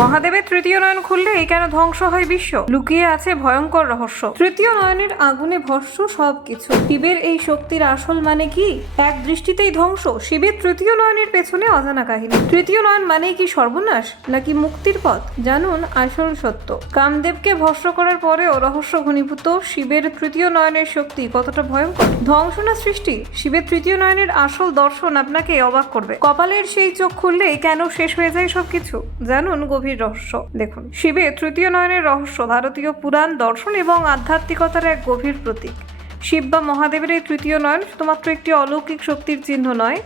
মহাদেবের তৃতীয় নয়ন খুললেই কেন ধ্বংস হয় বিশ্ব? লুকিয়ে আছে ভয়ঙ্কর রহস্য। তৃতীয় নয়নের আগুনে ভস্ম সবকিছু। শিবের এই শক্তির আসল মানে কি? এক দৃষ্টিতেই ধ্বংস। শিবের তৃতীয় নয়নের পেছনে অজানা কাহিনী। তৃতীয় নয়ন মানেই কি সর্বনাশ নাকি মুক্তির পথ? জানুন আসল সত্য। কামদেবকে ভস্ম করার পরেও রহস্য ঘনীভূত শিবের তৃতীয় নয়নের শক্তি কতটা ভয়ঙ্কর। ধ্বংস না সৃষ্টি? শিবের তৃতীয় নয়নের আসল দর্শন আপনাকে অবাক করবে। কপালের সেই চোখ খুললেই কেন শেষ হয়ে যায় সবকিছু? জানুন গভীর রহস্য। দেখুন, শিবের তৃতীয় নয়নের রহস্য ভারতীয় পুরাণ, দর্শন এবং আধ্যাত্মিকতার এক গভীর প্রতীক। শিব বা মহাদেবের এই তৃতীয় নয়ন শুধুমাত্র একটি অলৌকিক শক্তির চিহ্ন নয়,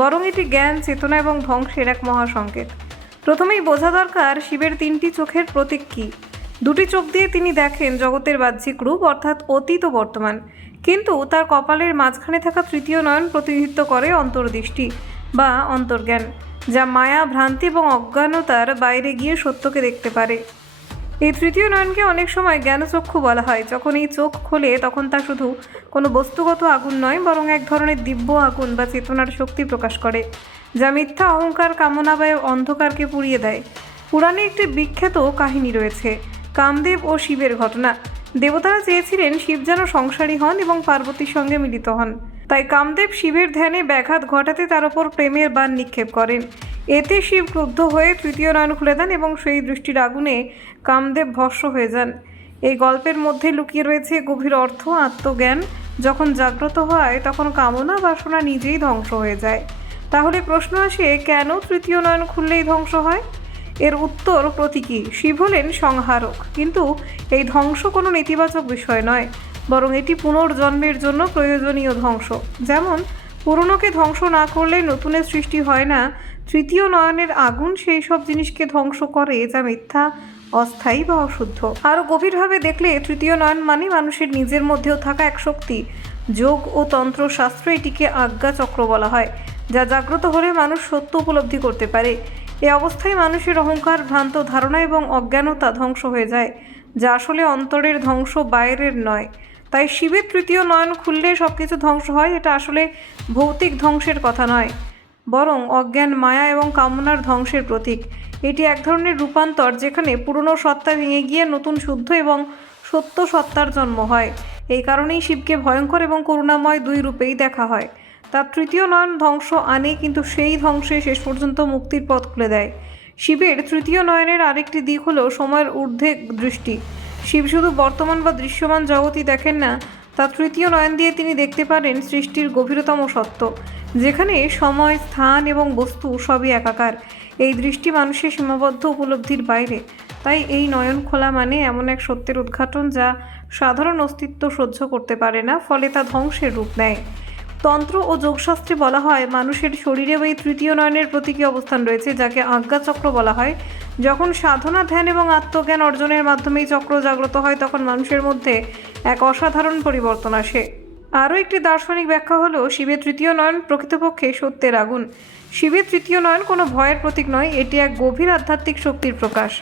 বরং এটি জ্ঞান, চেতনা এবং ধ্বংসের এক মহাসংকেত। প্রথমেই বোঝা দরকার শিবের তিনটি চোখের প্রতীক কী। দুটি চোখ দিয়ে তিনি দেখেন জগতের বাহ্যিক রূপ, অর্থাৎ অতীত ও বর্তমান, কিন্তু তার কপালের মাঝখানে থাকা তৃতীয় নয়ন প্রতিনিধিত্ব করে অন্তর্দৃষ্টি বা অন্তর্জ্ঞান, যা মায়া, ভ্রান্তি এবং অজ্ঞানতার বাইরে গিয়ে সত্যকে দেখতে পারে। এই তৃতীয় নয়নকে অনেক সময় জ্ঞানচক্ষু বলা হয়। যখন এই চোখ খোলে তখন তা শুধু কোনো বস্তুগত আগুন নয়, বরং এক ধরনের দিব্য আগুন বা চেতনার শক্তি প্রকাশ করে, যা মিথ্যা অহংকার, কামনা বা অন্ধকারকে পুড়িয়ে দেয়। পুরাণে একটি বিখ্যাত কাহিনী রয়েছে, কামদেব ও শিবের ঘটনা। দেবতারা চেয়েছিলেন শিব যেন সংসারী হন এবং পার্বতীর সঙ্গে মিলিত হন। তাই কামদেব শিবের ধ্যানে ব্যাঘাত ঘটাতে তার ওপর প্রেমের বাণ নিক্ষেপ করেন। এতে শিব ক্রুদ্ধ হয়ে তৃতীয় নয়ন খুলে দেন এবং সেই দৃষ্টির আগুনে কামদেব ভস্ম হয়ে যান। এই গল্পের মধ্যে লুকিয়ে রয়েছে গভীর অর্থ, আত্মজ্ঞান যখন জাগ্রত হয় তখন কামনা, বাসনা নিজেই ধ্বংস হয়ে যায়। তাহলে প্রশ্ন আসে, কেন তৃতীয় নয়ন খুললেই ধ্বংস হয়? এর উত্তর প্রতীকী। শিব হলেন সংহারক, কিন্তু এই ধ্বংস কোনো নেতিবাচক বিষয় নয়, বরং এটি পুনর্জন্মের জন্য প্রয়োজনীয় ধ্বংস। যেমন পুরনোকে ধ্বংস না করলে নতুনের সৃষ্টি হয় না, তৃতীয় নয়নের আগুন সেই সব জিনিসকে ধ্বংস করে যা মিথ্যা, অস্থায়ী বা অশুদ্ধ। আরও গভীরভাবে দেখলে তৃতীয় নয়ন মানে মানুষের নিজের মধ্যেও থাকা এক শক্তি। যোগ ও তন্ত্র শাস্ত্রে এটিকে আজ্ঞাচক্র বলা হয়, যা জাগ্রত হলে মানুষ সত্য উপলব্ধি করতে পারে। এ অবস্থায় মানুষের অহংকার, ভ্রান্ত ধারণা এবং অজ্ঞানতা ধ্বংস হয়ে যায়, যা আসলে অন্তরের ধ্বংস, বাইরের নয়। তাই শিবের তৃতীয় নয়ন খুললে সব কিছু ধ্বংস হয়, এটা আসলে ভৌতিক ধ্বংসের কথা নয়, বরং অজ্ঞান, মায়া এবং কামনার ধ্বংসের প্রতীক। এটি এক ধরনের রূপান্তর, যেখানে পুরনো সত্তা ভেঙে গিয়ে নতুন শুদ্ধ এবং সত্য সত্তার জন্ম হয়। এই কারণেই শিবকে ভয়ঙ্কর এবং করুণাময় দুই রূপেই দেখা হয়। তার তৃতীয় নয়ন ধ্বংস আনে, কিন্তু সেই ধ্বংসে শেষ পর্যন্ত মুক্তির পথ খুলে দেয়। শিবের তৃতীয় নয়নের আরেকটি দিক হলো সময়ের ঊর্ধ্বে দৃষ্টি। শিব শুধু বর্তমান বা দৃশ্যমান জগৎই দেখেন না, তার তৃতীয় নয়ন দিয়ে তিনি দেখতে পারেন সৃষ্টির গভীরতম সত্য, যেখানে সময়, স্থান এবং বস্তু সবই একাকার। এই দৃষ্টি মানুষের সীমাবদ্ধ উপলব্ধির বাইরে। তাই এই নয়ন খোলা মানে এমন এক সত্যের উদ্ঘাটন যা সাধারণ অস্তিত্ব সহ্য করতে পারে না, ফলে তা ধ্বংসের রূপ নেয়। তন্ত্র ও যোগশাস্ত্রে বলা হয়, মানুষের শরীরেও এই তৃতীয় নয়নের প্রতীকী অবস্থান রয়েছে, যাকে আজ্ঞাচক্র বলা হয়। যখন সাধনা, ধ্যান এবং আত্মজ্ঞান অর্জনের মাধ্যমে এই চক্র জাগ্রত হয়, তখন মানুষের মধ্যে এক অসাধারণ পরিবর্তন আসে। আরও একটি দার্শনিক ব্যাখ্যা হলো, শিবের তৃতীয় নয়ন প্রকৃতপক্ষে সত্যের আগুন। শিবের তৃতীয় নয়ন কোনো ভয়ের প্রতীক নয়, এটি এক গভীর আধ্যাত্মিক শক্তির প্রকাশ।